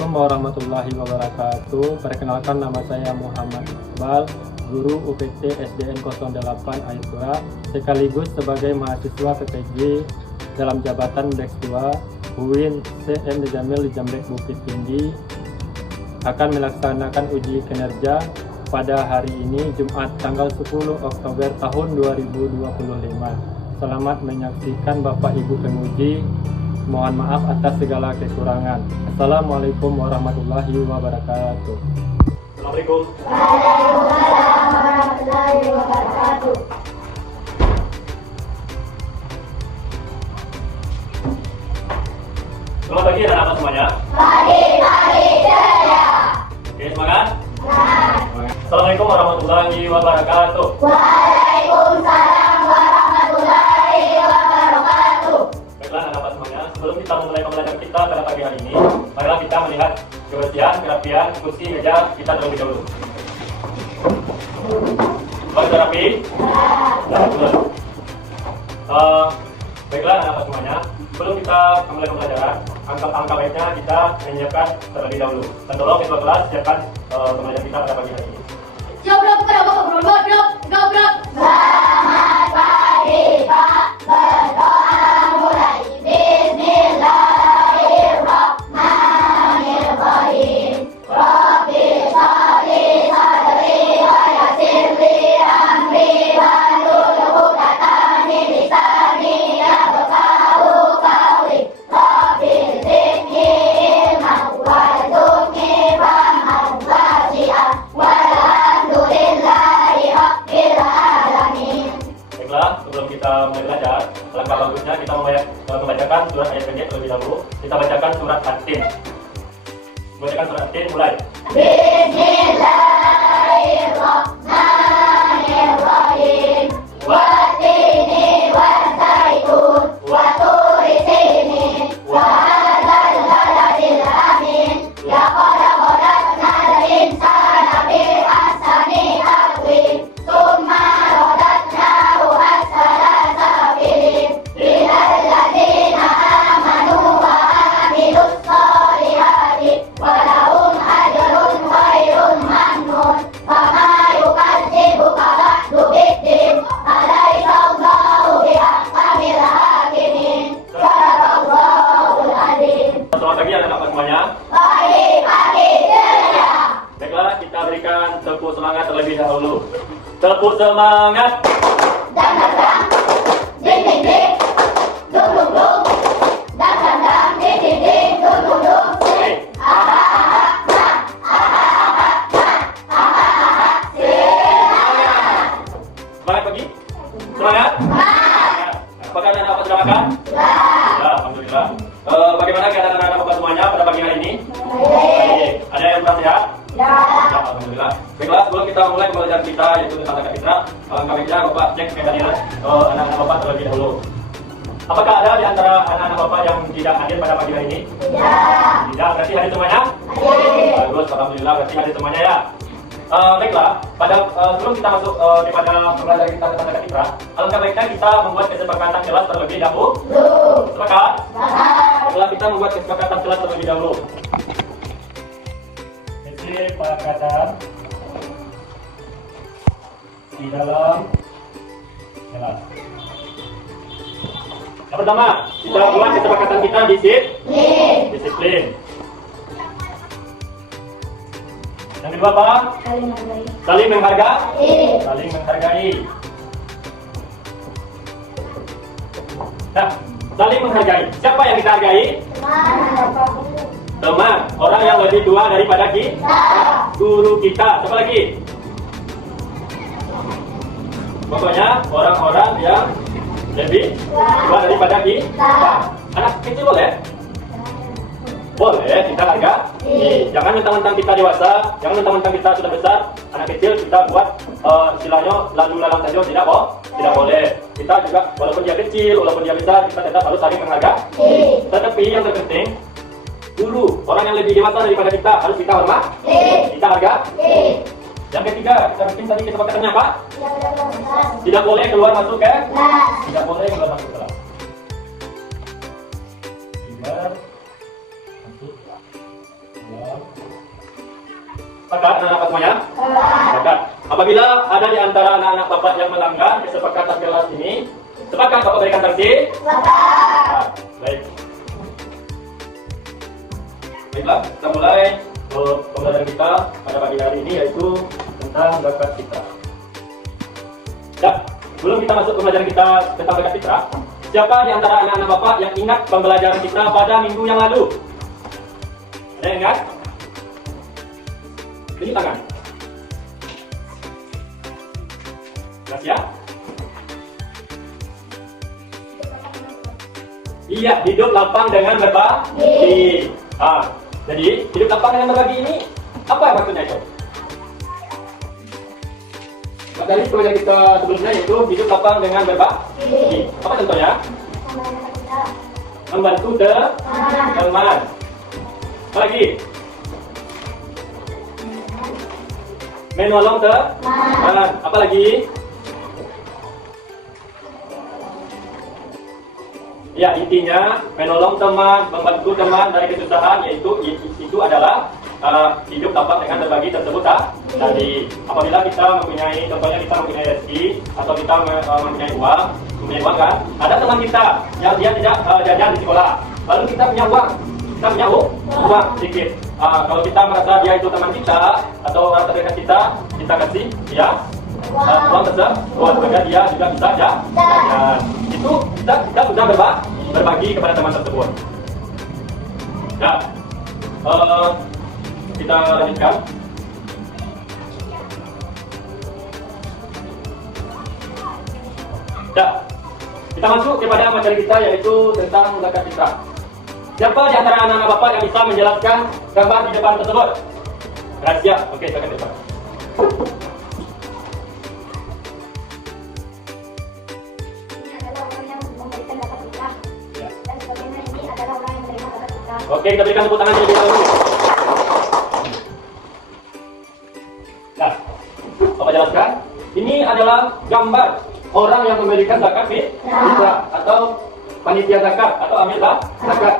Assalamualaikum warahmatullahi wabarakatuh. Perkenalkan, nama saya Muhammad Iqbal, guru UPT SDN 08 Aitura, sekaligus sebagai mahasiswa PPG dalam jabatan Dex 2 UIN CM Jamil di Jamrek Bukit Tinggi, akan melaksanakan uji kinerja pada hari ini Jumat tanggal 10 Oktober tahun 2025. Selamat menyaksikan Bapak Ibu penguji. Mohon maaf atas segala kekurangan. Assalamualaikum warahmatullahi wabarakatuh. Assalamualaikum. Waalaikumsalam warahmatullahi wabarakatuh. Selamat pagi anak-anak semuanya. Pagi ceria. Oke, semangat? Assalamualaikum warahmatullahi wabarakatuh. Waalaikumsalam warahmatullahi wabarakatuh. Baiklah anak-anak semuanya, sebelum kita memulai pembelajaran kita pada pagi hari ini, marilah kita melihat kebersihan, kerapian, kursi, meja kita terlebih dahulu. Apakah sudah rapi? Baiklah anak-anak semuanya, sebelum kita memulai pembelajaran, angka baiknya kita menyiapkan terlebih dahulu. Dan tolong ketua kelas siapkan pembelajaran kita pada pagi hari ini. Selamat pagi Pak, berdoa mulai. Bismillahirrahmanirrahim. Rabbi sholli sadri wa yassir li amri wahlul 'uqdatam min lisani yafqahu qawli. Rabbi zidni ilman warzuqni fahman wasi'an walhamdulillahi rabbil alamin. Baiklah, sebelum kita mulai belajar, alangkah bagusnya kita membacakan surat ayat pendek terlebih dahulu. Kita bacakan surat At-Tin. Membacakan surat At-Tin, mulai. Bismillahirrahmanirrahim. Wattini waszaitun wa turi sinin wa hadzal baladil amin. Laqad khalaqnal insana fi ahsani taqwim. Tsumma radadnahu asfala safilin. Illal ladzina amanu wa amilus sholihati wa lahum ajrun ghairun mamnun. Fama yukadzibuka ba'du biddin. Alaysa Allahu biahkamil hakimin. Sadaqallahul azim. Selamat pagi anak-anak semuanya. Pagi ceria. Baiklah, kita berikan tepuk semangat terlebih dahulu. Tepuk semangat. Dang dang dang, ding ding ding, dung dung dung. Dang dang dang, ding ding ding, dung dung dung. Oke. Semangat pagi. Semangat. Apakah anak-anak sudah makan? Sudah, alhamdulillah. Bagaimana keadaan anak-anak bapak semuanya pada pagi hari ini? Baik. Ada yang kurang sehat? Ya, alhamdulillah. Baiklah, sebelum kita mulai pembelajaran kita yaitu tentang zakat fitrah, kami bisa bapak cek kehadiran anak-anak bapak terlebih dahulu. Apakah ada di antara anak-anak bapak yang tidak hadir pada pagi hari ini? Tidak, berarti hadir semuanya? Bagus, alhamdulillah, berarti hadir semuanya ya. Baiklah, sebelum kita masuk kepada pembelajaran kita tentang zakat fitrah, alangkah baiknya kita membuat kesepakatan kelas terlebih dahulu. Sepakat? Setelah kita membuat kesepakatan kelas terlebih dahulu. Kesepakatan di dalam kelas. Yang pertama, kita buat kesepakatan kita disiplin. Yang kedua apa? Saling menghargai. Nah, saling menghargai. Siapa yang kita hargai? Teman, orang yang lebih tua daripada kita. Guru kita. Siapa lagi? Pokoknya orang-orang yang lebih tua daripada kita. Anak kecil boleh? Boleh, kita hargai. Jangan mentang-mentang kita dewasa, jangan mentang-mentang kita sudah besar, anak kecil kita buat istilahnya lalu lalang saja, tidak boleh. Kita juga walaupun dia kecil, walaupun dia besar, kita tetap harus saling menghargai. Tetapi yang terpenting, guru, orang yang lebih dewasa daripada kita harus kita hormati, kita hargai. Yang ketiga, kita bikin tadi kesepakatannya apa? Tidak boleh keluar masuk ke? Tidak boleh keluar masuk ke kelas. Keluar masuk Sepakat anak-anak semuanya? Sepakat. Apabila ada di antara anak-anak Bapak yang melanggar kesepakatan kelas ini, sepakat Bapak berikan sanksi? Sepakat. Baik. Baiklah, kita mulai pembelajaran kita pada pagi hari ini, yaitu tentang bakat citra. Ya, sebelum kita masuk pembelajaran kita tentang bakat citra, siapa di antara anak-anak Bapak yang ingat pembelajaran kita pada minggu yang lalu? Ada yang ingat? Tunjuk tangan. Jelas ya? Iya, hidup lapang dengan berbagi. Jadi hidup lapang dengan berbagi ini apa maksudnya itu? Dari proyek kita sebelumnya yaitu hidup lapang dengan berbagi. Apa contohnya? Membantu teman. Apa lagi? Menolong teman. Apa lagi? Ya, intinya menolong teman, membantu teman dari kesusahan, yaitu itu adalah hidup lapang dengan berbagi tersebut tadi. Apabila kita mempunyai, contohnya kita mempunyai rezeki atau kita mempunyai uang kan, ada teman kita yang dia tidak jajan di sekolah, lalu kita punya uang sedikit. Kalau kita merasa dia itu teman kita atau orang terdekat kita kasih dia uang tersebut, maka dia juga bisa jajan. Itu kita sudah berbagi kepada teman tersebut. Nah, kita lanjutkan. Nah, kita masuk kepada materi kita, yaitu tentang bakat citra. Siapa di antara anak-anak Bapak yang bisa menjelaskan gambar di depan tersebut? Rahasia. Oke, silakan depan. Oke, kita berikan tepuk tangan terlebih dahulu. Nah, Bapak jelaskan. Ini adalah gambar orang yang memberikan zakat fitrah atau panitia zakat atau amil zakat.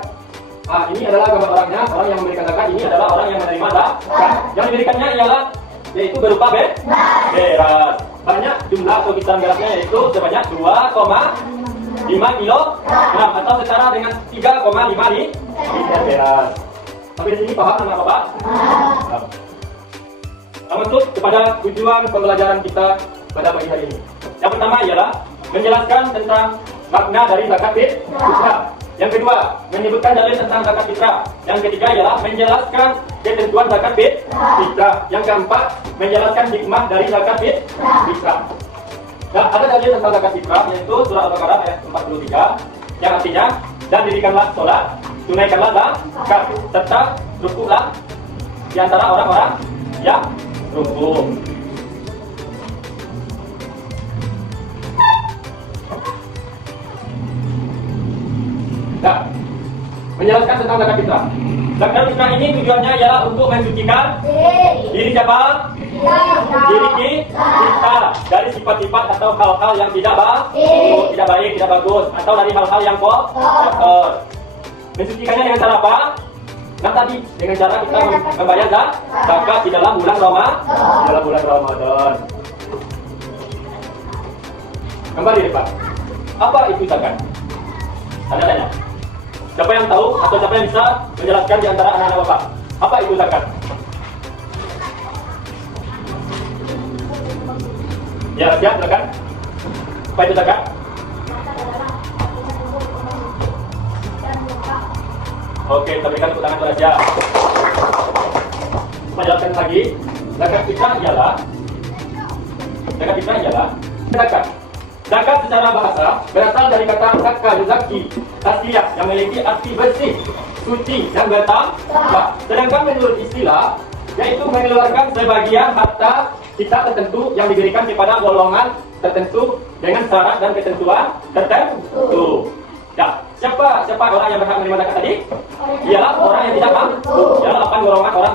Ini adalah gambar orangnya, orang yang memberikan zakat. Ini adalah orang yang menerima zakat. Yang diberikannya ialah yaitu berupa beras. Banyak jumlah atau kisaran berasnya yaitu sebanyak 2,5 kilogram atau setara dengan 3,5 liter beras. Sampai di sini paham anak Bapak? Kita masuk kepada tujuan pembelajaran kita pada pagi hari ini. Yang pertama ialah menjelaskan tentang makna dari zakat fitrah. Yang kedua, menyebutkan dalil tentang zakat fitrah. Yang ketiga ialah menjelaskan ketentuan zakat fitrah. Yang keempat, menjelaskan hikmah dari zakat fitrah. Nah, ada dalil tentang zakat fitrah, yaitu surah Al-Baqarah ayat 43, yang artinya, dan dirikanlah sholat, tunaikanlah zakat, serta rukuklah di antara orang-orang yang rukuk. Nah, menjelaskan tentang zakat fitrah. Zakat fitrah ini tujuannya ialah untuk mensucikan diri siapa? Diri kita dari sifat-sifat atau hal-hal yang tidak baik, tidak bagus, atau dari hal-hal yang kotor. Mensucikannya dengan cara apa? Nah tadi dengan cara kita membayar zakat di dalam bulan Ramadan. Kembali di depan. Apa itu zakat? Tanda tanya. Siapa yang tahu atau siapa yang bisa menjelaskan di antara anak-anak Bapak? Apa itu zakat? Ya, siap, silakan. Apa itu zakat? Oke, kita berikan tepuk tangan kepada siap. Menjelaskan lagi, zakat fitrah ialah zakat. Zakat secara bahasa berasal dari kata zakka, zaki, tasfiyah yang memiliki arti bersih, suci, dan bertambah. Sedangkan menurut istilah, yaitu mengeluarkan sebagian harta kita tertentu yang diberikan kepada golongan tertentu dengan syarat dan ketentuan tertentu. Nah, siapa orang yang berhak menerima zakat tadi? Ialah orang yang tidak mampu. Ialah 8 golongan orang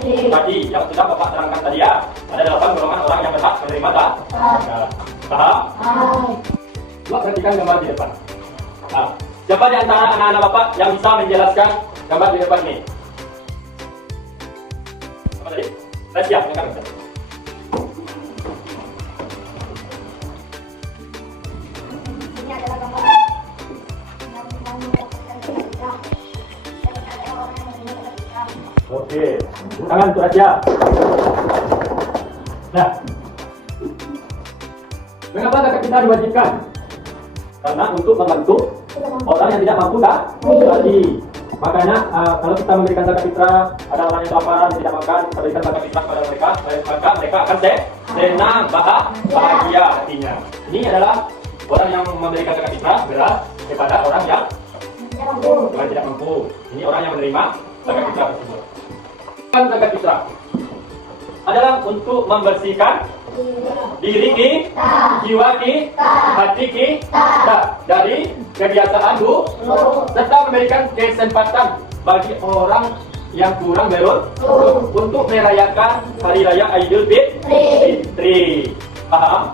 tadi yang sudah Bapak terangkan tadi ya. Ada 8 golongan orang yang berhak menerima zakat. Paham? Coba perhatikan gambar di depan. Siapa di antara anak-anak Bapak yang bisa menjelaskan gambar di depan ini? Apa tadi? Rahasia, dengar. Ini adalah gambar Oke, tangan untuk rahasia. Nah, mengapa zakat fitrah diwajibkan? Karena untuk membantu orang yang tidak mampu tadi. Makanya kalau kita memberikan zakat fitrah, ada orang yang kelaparan tidak makan, kita berikan zakat fitrah kepada mereka, maka mereka akan senang, bahagia hatinya. Ini adalah orang yang memberikan zakat fitrah beras kepada orang yang tidak mampu. Ini orang yang menerima zakat fitrah tersebut. Zakat fitrah adalah untuk membersihkan diri kita, jiwa kita, hati kita dari kebiasaan buruk, serta memberikan kesempatan bagi orang yang kurang beruntung untuk merayakan hari raya Idul Fitri. Paham?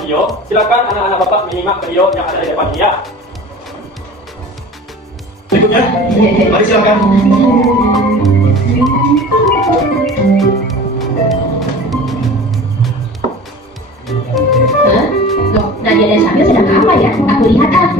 Video, silakan anak-anak bapak menyimak video yang ada di depan ini ya. Berikutnya, mari silakan. Loh, Nadia dan Syamil sedang apa ya? Aku lihat ah.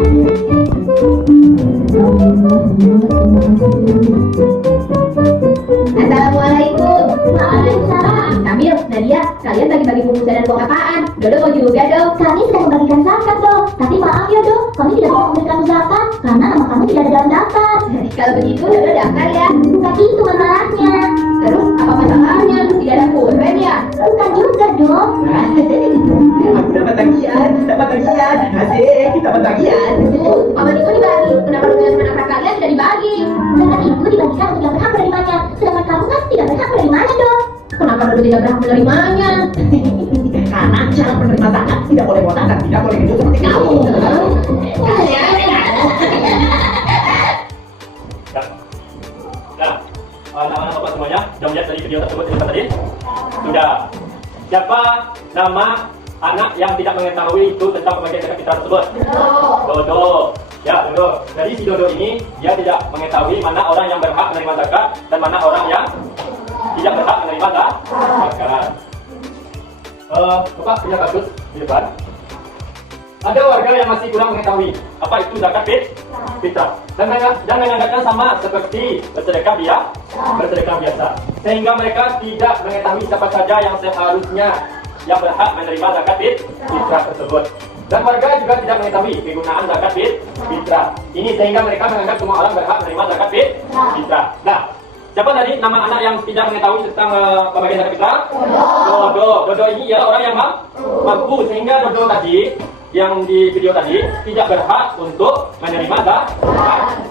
Assalamualaikum. Waalaikumsalam. Syamil, Nadia, kalian bagi-bagi bungkusan dan uang apaan? Dodo mau juga dong. Kami sedang membagikan zakat dong. Tapi maaf ya dong, kami tidak mau memberikan zakat karena nama kami tidak ada dalam daftar. Kalau begitu, Dodo daftar ya. Tapi itu masalahnya. Terus apa masalahnya? Tidak ada pulpen ya? Bukan juga dong. Aku dapat tagihan, asik, kita dapat tagihan. Paman itu dibagi, kenapa dengan teman kalian tidak dibagi? Zakat itu dibagikan untuk yang berhak menerimanya, sedangkan kamu kan tidak berhak menerimanya dong. Kenapa Dodo tidak berhak menerimanya? Karena cara penerima zakat tidak boleh botak dan tidak boleh gendut seperti kamu. Nah, anak-anak bapak semuanya sudah melihat dari video tersebut yang tadi? Sudah. Siapa nama anak yang tidak mengetahui itu tentang pembagian zakat fitrah tersebut? Dodo. Ya, Dodo. Jadi si Dodo ini dia tidak mengetahui mana orang yang berhak menerima zakat dan mana orang yang tidak berhak menerima zakat. Bapak punya kasus di depan. Ada warga yang masih kurang mengetahui apa itu zakat fitrah dan menganggapnya sama seperti bersedekah biasa, sehingga mereka tidak mengetahui siapa saja yang seharusnya yang berhak menerima zakat fitrah tersebut. Dan warga juga tidak mengetahui kegunaan zakat fitrah ini, sehingga mereka menganggap semua orang berhak menerima zakat fitrah. Nah, siapa tadi nama anak yang tidak mengetahui tentang pembagian zakat fitrah? Dodo ini ialah orang yang mampu, sehingga Dodo tadi yang di video tadi tidak berhak untuk menerima zakat.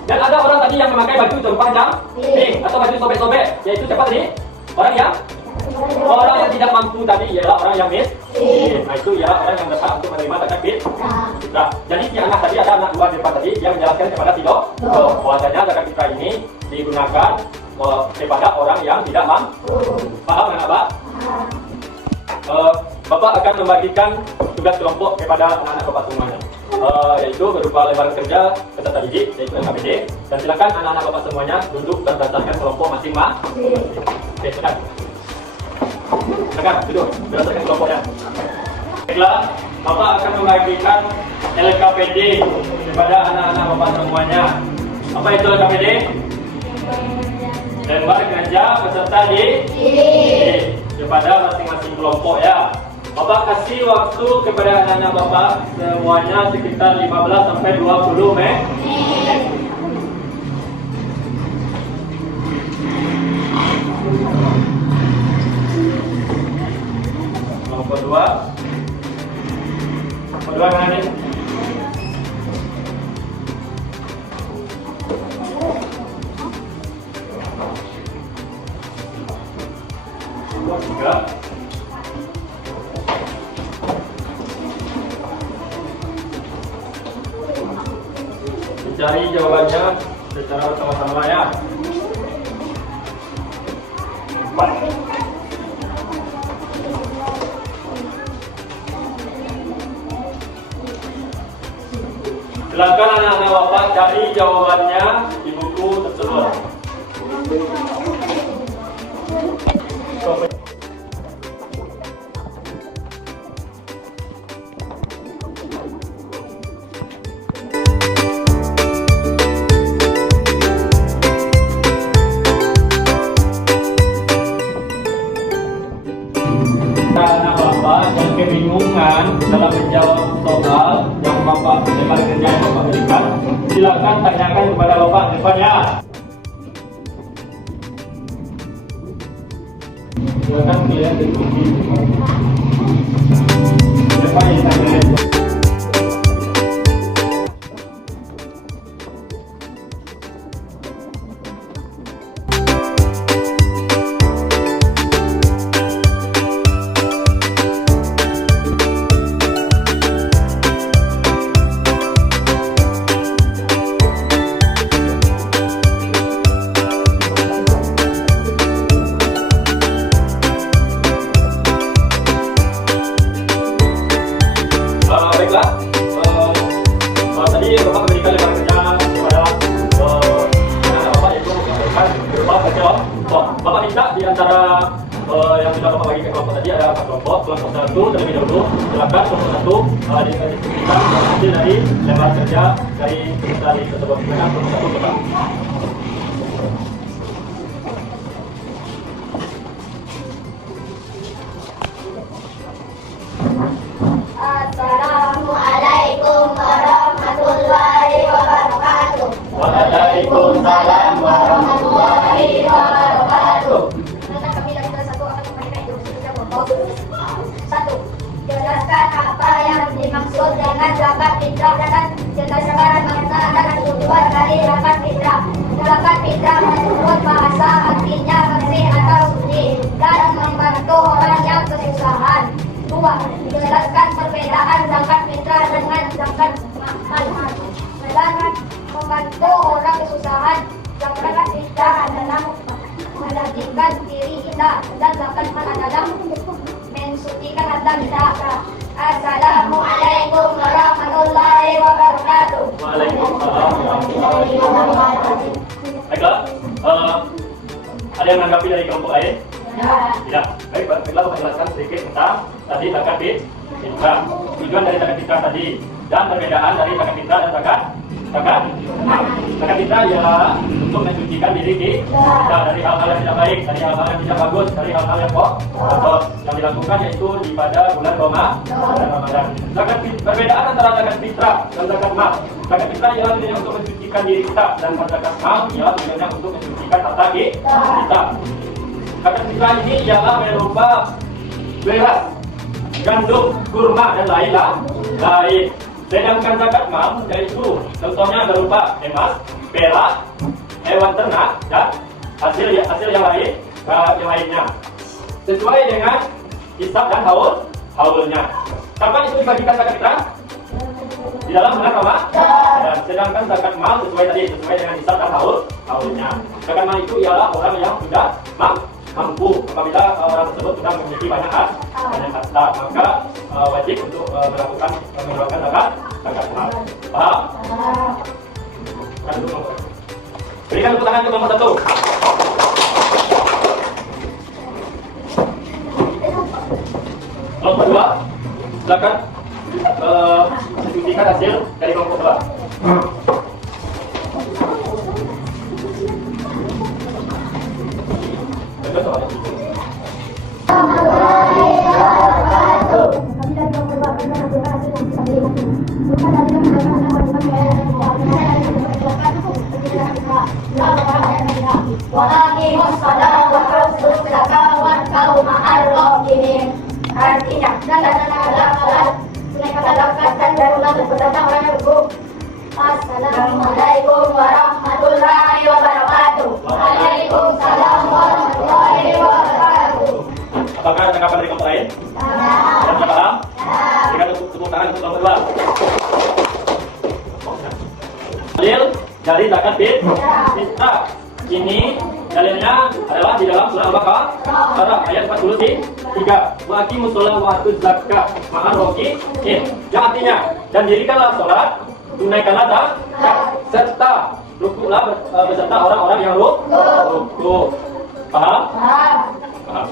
Dan ada orang tadi yang memakai baju jempang jambing atau baju sobek-sobek, yaitu siapa tadi? Orang yang tidak mampu tadi ialah orang yang miskin. Nah, itu ialah orang yang berhak untuk menerima zakat fitrah. Jadi si anak tadi ada anak dua di depan tadi yang menjelaskan kepada si Dodo bahwasanya zakat fitrah ini digunakan kepada orang yang tidak mampu. Paham kan, Pak? Bapak akan membagikan tugas kelompok kepada anak-anak Bapak semuanya, yaitu berupa lembaran kerja peserta didik, yaitu LKPD. Dan silakan anak-anak Bapak semuanya duduk dan berdasarkan kelompok masing-masing. Oke, silakan duduk berdasarkan kelompoknya. Baiklah, Bapak akan membagikan LKPD kepada anak-anak Bapak semuanya. Apa itu LKPD? Lembar kerja peserta didik kepada masing-masing kelompok ya. Bapak kasih waktu kepada anak-anak Bapak semuanya sekitar 15 sampai 20 menit. Kelompok 2. Kelompok 2 mana nih? Kelompok 3. Cari jawabannya secara bersama-sama ya. 4. Silakan anak-anak Bapak cari jawabannya di buku tersebut. Karena Bapak yang kebingungan dalam menjawab soal yang Bapak kerja yang Bapak berikan, silakan tanyakan kepada Bapak di depannya. Silakan kalian diskusi. Siapa yang tanya? Baiklah, tadi Bapak memberikan lebar kerja kepada Bapak yaitu memberikan berupa kerja. Bapak minta di antara yang sudah Bapak bagi ke kelompok tadi ada 4 kelompok. Kelompok 1 terlebih dahulu, silakan kelompok 1 didiskusikan hasil dari lebar kerja dari tersebut. Silakan kelompok 1 Bapak. Assalamualaikum warahmatullahi wabarakatuh. Waalaikumsalam warahmatullahi wabarakatuh. Tentang kami dari kelas 1 akan memberikan instruksi dan kelompok. 1. Jelaskan apa yang dimaksud dengan zakat fitrah dan jelaskan makna dan tujuan dari zakat fitrah. Zakat fitrah menurut bahasa artinya bersih atau suci dan membantu orang yang kesusahan. 2. Jelaskan perbedaan zakat fitrah dengan zakat mal. Zakat membantu orang kesusahan. Zakat fitrah adalah mensucikan diri kita dan zakat mal adalah mensucikan harta kita. Assalamualaikum warahmatullahi wabarakatuh. Waalaikumsalam warahmatullahi wabarakatuh. Baiklah, ada yang menanggapi dari kelompok lain? Tidak. Baik, baiklah Bapak jelaskan sedikit tentang tadi zakat fitrah. Tujuan dari zakat fitrah tadi dan perbedaan dari zakat fitrah dan zakat fitrah ialah untuk mensucikan diri kita dari hal-hal yang tidak baik, dari hal-hal yang tidak bagus, dari hal-hal yang kotor yang dilakukan yaitu di pada bulan Ramadan. Perbedaan antara zakat fitrah dan zakat mal. Zakat fitrah ialah tujuannya untuk mensucikan diri kita dan zakat mal ialah tujuannya untuk mensucikan harta kita. Zakat fitrah ini ialah berupa beras, gandum, kurma dan lain. Sedangkan zakat mal yaitu contohnya berupa emas, perak, hewan ternak dan hasil yang lainnya. Sesuai dengan hisab dan haulnya. Kapan itu dibagikan zakat fitrah? Di dalam bulan Ramadan. Sedangkan zakat mal sesuai dengan hisab dan haulnya. Zakat mal itu ialah orang yang sudah mampu. Apabila orang tersebut sudah memiliki banyak harta, maka wajib untuk melakukan zakat mal. Paham? Berikan tepuk tangan ke kelompok 1. Kelompok 2, silakan mensucikan hasil dari kelompok 2. Artinya, dan darurat berdatang orang yang berhukum. Assalamualaikum warahmatullahi wabarakatuh. Waalaikumsalam warahmatullahi wabarakatuh. Apakah ada tanggapan dari kelompok lain? Yang sudah paham? Berikan tepuk tangan untuk kelompok 2. Dalil dari zakat fitrah. Ini dalilnya adalah di dalam surah Al-Baqarah ayat 43. Wa aqimus sholata wa atuz zakat ma'ar raki'in. Yang artinya, dan dirikanlah sholat, tunaikanlah zakat, serta rukuklah beserta orang-orang yang rukuk. Paham? Paham.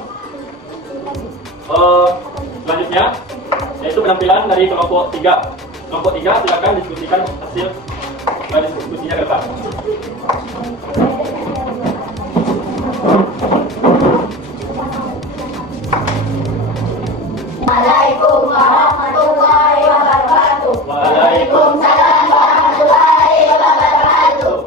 penampilan dari kelompok 3. Kelompok 3 silakan diskusikan hasil diskusinya ke depan. Assalamualaikum warahmatullahi wabarakatuh. Waalaikumsalam warahmatullahi wabarakatuh.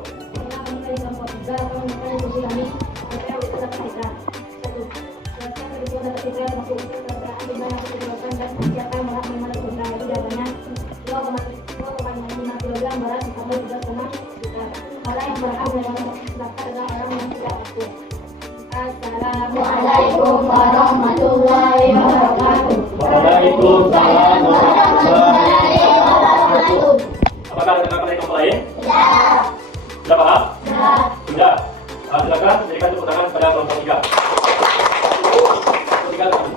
Assalamualaikum warahmatullahi wabarakatuh. Waalaikumsalam warahmatullahi wabarakatuh. Apakah ada kakak dari kelompok lain? Ya. Sudah paham? Ya. Sudah. Silakan berikan tepuk tangan pada kelompok 3. Kelompok 3 depan.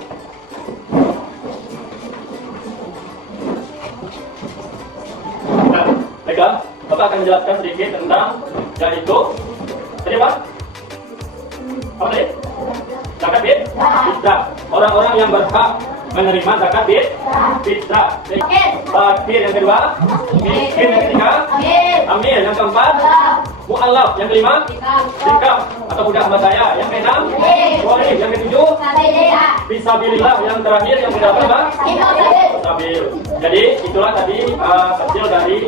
Nah, baiklah. Bapak akan menjelaskan sedikit tentang yaitu tadi apa? Apa tadi? Zakat fitrah. Orang-orang yang berhak menerima zakat fitrah. Fakir yang kedua, miskin yang ketiga, amil yang keempat, mu'allaf yang kelima, sikap atau budak hamba saya yang keenam, gharib yang ketujuh, fisabilillah yang terakhir yang kedelapan, sabil. Jadi itulah tadi hasil dari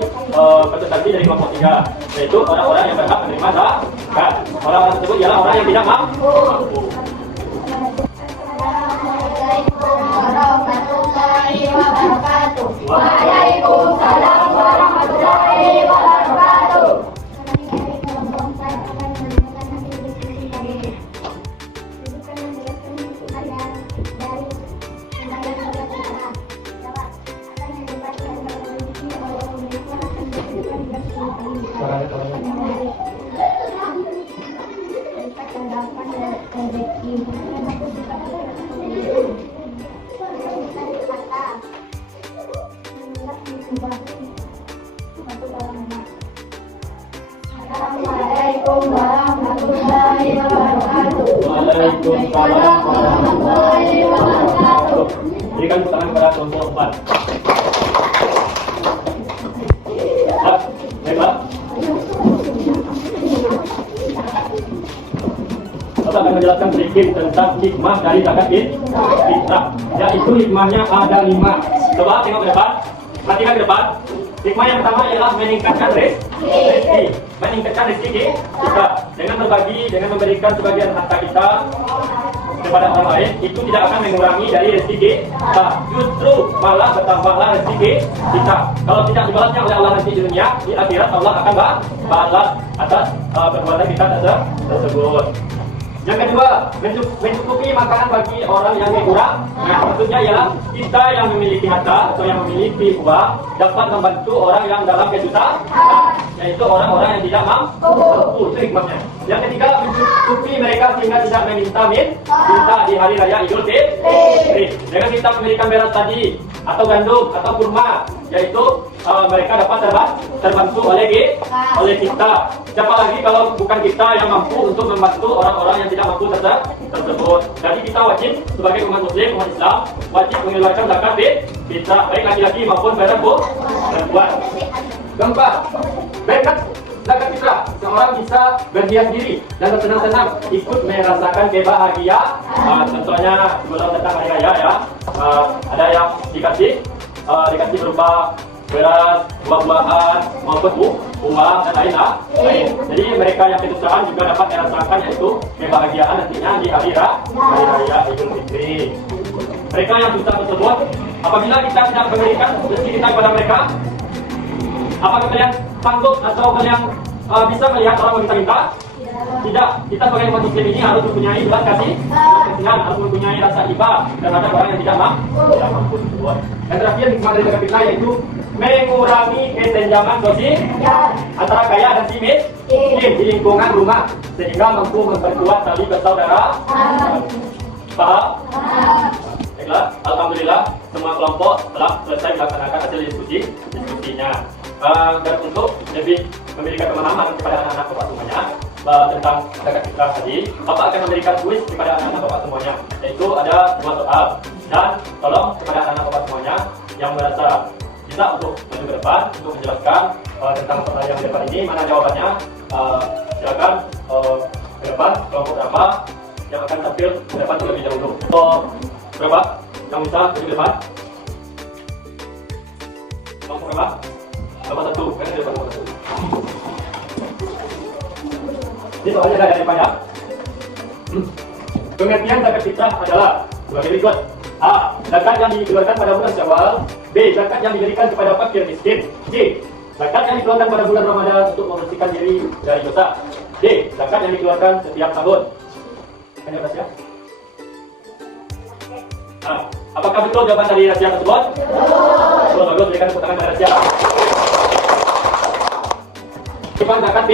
presentasi dari kelompok 3, yaitu orang-orang yang berhak menerima zakat. Orang-orang tersebut ialah orang yang tidak mampu. Warahmatullahi wabarakatuh. Waalaikumsalam warahmatullahi wabarakatuh. Assalamualaikum warahmatullahi wabarakatuh. Waalaikumsalam warahmatullahi wabarakatuh. Berikan tepuk tangan kepada kelompok 4. Baiklah. Bapak akan menjelaskan sedikit tentang hikmah dari zakat fitrah. Yaitu hikmahnya ada 5. Coba tengok ke depan. Perhatikan ke depan. Hikmah yang pertama ialah meningkatkan rezeki. Meningkatkan rezeki kita dengan berbagi, dengan memberikan sebagian harta kita kepada orang lain, itu tidak akan mengurangi dari rezeki kita. Justru malah bertambahlah rezeki kita. Kalau tidak dibalasnya oleh Allah nanti di dunia, di akhirat Allah akan balas atas perbuatan kita tersebut. Yang kedua, mencukupi makanan bagi orang yang kurang. Nah, maksudnya ialah kita yang memiliki harta atau yang memiliki uang dapat membantu orang yang dalam kesusahan, yaitu orang-orang yang tidak mampu. Itu hikmahnya. Yang ketiga, mencukupi mereka sehingga tidak minta di hari raya Idul Fitri. Dengan kita memberikan beras tadi atau gandum atau kurma, yaitu mereka dapat terbantu oleh kita. Siapa lagi kalau bukan kita yang mampu untuk membantu orang-orang yang tidak mampu tersebut. Jadi kita wajib sebagai umat muslim, umat Islam, wajib mengeluarkan zakat fitrah, baik laki-laki maupun perempuan. Keempat, berkat zakat fitrah, seorang bisa berhias diri dan bersenang-senang ikut merasakan kebahagiaan. Contohnya sebelum datang hari raya ya, ada yang dikasih berupa beras, buah-buahan, maupun uang dan lain. Jadi mereka yang kesusahan juga dapat merasakan yaitu kebahagiaan nantinya di hari raya Idul Fitri. Mereka yang susah tersebut, apabila kita tidak memberikan rezeki kita kepada mereka, apakah kalian sanggup atau kalian bisa melihat orang meminta-minta? Tidak. Kita sebagai umat muslim ini harus mempunyai belas kasih, harus mempunyai rasa iba terhadap orang yang tidak mampu. Yang terakhir, hikmah dari zakat fitrah yaitu mengurangi kesenjangan sosial antara kaya dan miskin di lingkungan rumah, sehingga mampu memperkuat tali bersaudara. Paham? Baiklah, alhamdulillah semua kelompok telah selesai melaksanakan hasil diskusinya. Dan untuk lebih memberikan pemahaman kepada anak-anak bapak semuanya tentang zakat fitrah tadi, bapak akan memberikan kuis kepada anak-anak bapak semuanya, yaitu ada 2 soal. Dan tolong kepada anak-anak bapak semuanya yang merasa bisa untuk maju ke depan untuk menjelaskan tentang pertanyaan yang di depan ini, mana jawabannya? Silakan ke depan, kelompok berapa yang akan tampil ke depan terlebih dahulu. Berapa yang bisa maju ke depan? Kelompok berapa? Kelompok satu, kan di depan kelompok satu. Ini soalnya ada yang banyak. Pengertian zakat fitrah adalah sebagai berikut. A. Zakat yang dikeluarkan pada bulan Syawal. B. Zakat yang diberikan kepada fakir miskin. C. Zakat yang dikeluarkan pada bulan Ramadan untuk membersihkan diri dari dosa. D. Zakat yang dikeluarkan setiap tahun. Hanya rahasia? Apakah betul jawaban dari rahasia tersebut? Betul. Bagus, berikan tepuk tangan pada rahasia. Sifat zakat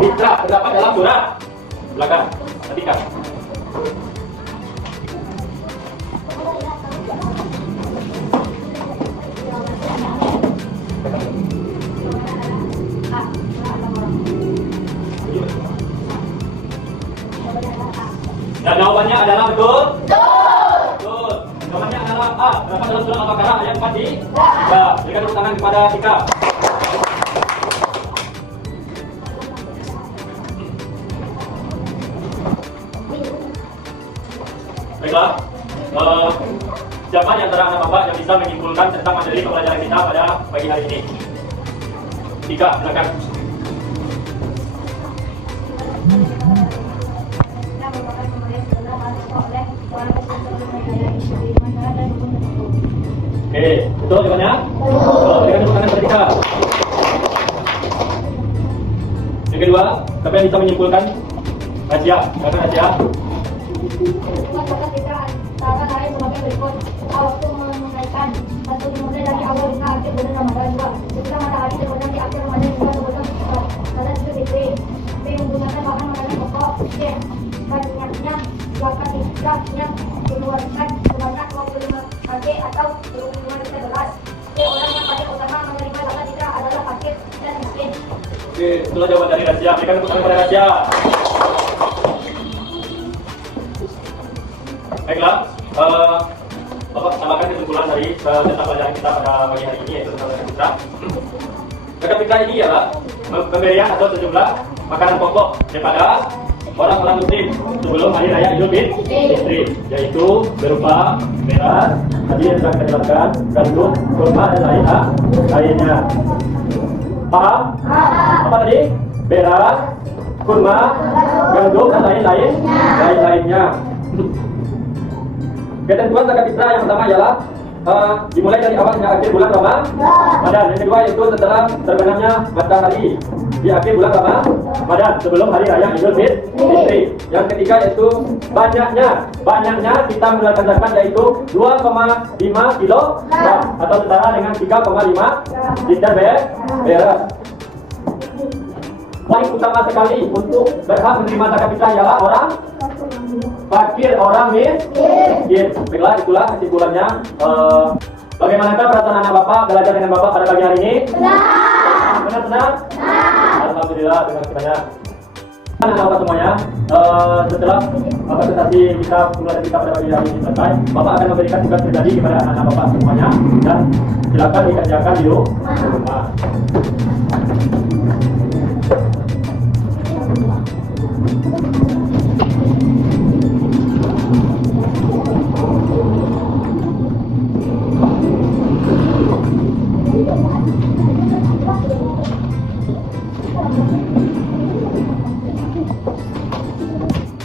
fitrah terdapat dalam surah belakang. Perhatikan. Dan jawabannya adalah betul? Betul. Jawabannya adalah A. Terdapat dalam surah Al-Baqarah ayat 4 di. Ya, berikan tepuk tangan kepada Tika. Baiklah. Siapa di antara anak bapak yang bisa menyimpulkan tentang materi pembelajaran kita pada pagi hari ini? Tika, silakan. Oke, betul jawabannya? Betul, berikan tepuk tangan kepada Tika. Yang kedua, siapa yang bisa menyimpulkan? Rahasia, silakan Rahasia. Zakat fitrah antara lain sebagai berikut. Waktu menunaikan satu dimulai dari awal hingga akhir bulan Ramadan 2. Setelah matahari terbenam di akhir Ramadan 2 sebelum salat Idul Fitri. B. Menggunakan bahan makanan pokok. C. Banyaknya zakat fitrah yang dikeluarkan sebanyak 25 kg atau 25 liter beras. C. Orang yang paling utama menerima zakat fitrah adalah fakir dan miskin. Oke, itulah jawaban dari Rahasia. Berikan tepuk tangan kepada Rahasia. Baiklah, Bapak tambahkan kesimpulan dari tentang pelajaran kita pada pagi hari ini, yaitu tentang zakat fitrah. Zakat fitrah ini ialah pemberian atau sejumlah makanan pokok kepada orang-orang muslim sebelum hari raya Idul Fitri, yaitu berupa beras, tadi yang sudah kita jelaskan, gandum, kurma dan lainnya. Paham? Apa tadi? Beras, kurma, gandum dan lainnya. Ketentuan zakat fitrah yang pertama ialah dimulai dari awal hingga akhir bulan Ramadan. Yang kedua yaitu setelah terbenamnya matahari di akhir bulan Ramadan sebelum hari raya Idul Fitri. Yang ketiga yaitu banyaknya kita mengeluarkan zakat yaitu 2,5 kilo atau setara dengan 3,5 liter beras. Paling utama sekali untuk berhak menerima zakat fitrah ialah orang fakir, orang miskin. Baiklah, itulah kesimpulannya. Bagaimanakah perasaan anak bapak belajar dengan bapak pada pagi hari ini? Benar? Alhamdulillah, terima kasih banyak. Anak bapak semuanya, setelah presentasi kita pembelajaran kita pada pagi hari ini selesai, bapak akan memberikan tugas pribadi kepada anak bapak semuanya dan silakan dikerjakan di rumah.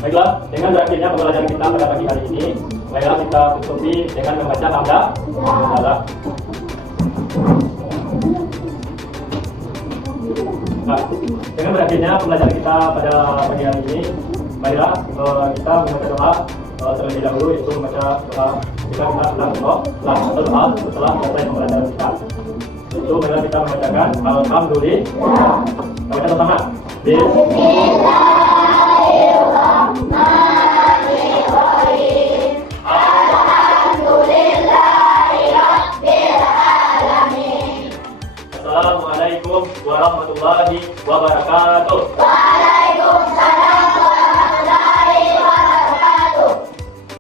Baiklah, dengan berakhirnya pembelajaran kita pada pagi hari ini, baiklah kita tutupi dengan membaca hamdalah. Nah, dengan berakhirnya pembelajaran kita pada pagi hari ini, baiklah kita membaca doa terlebih dahulu, yaitu membaca doa kita ulang doa setelah selesai pembelajaran kita. Itu baiklah kita membacakan Alhamdulillah. Kita baca bersama. Bismillah.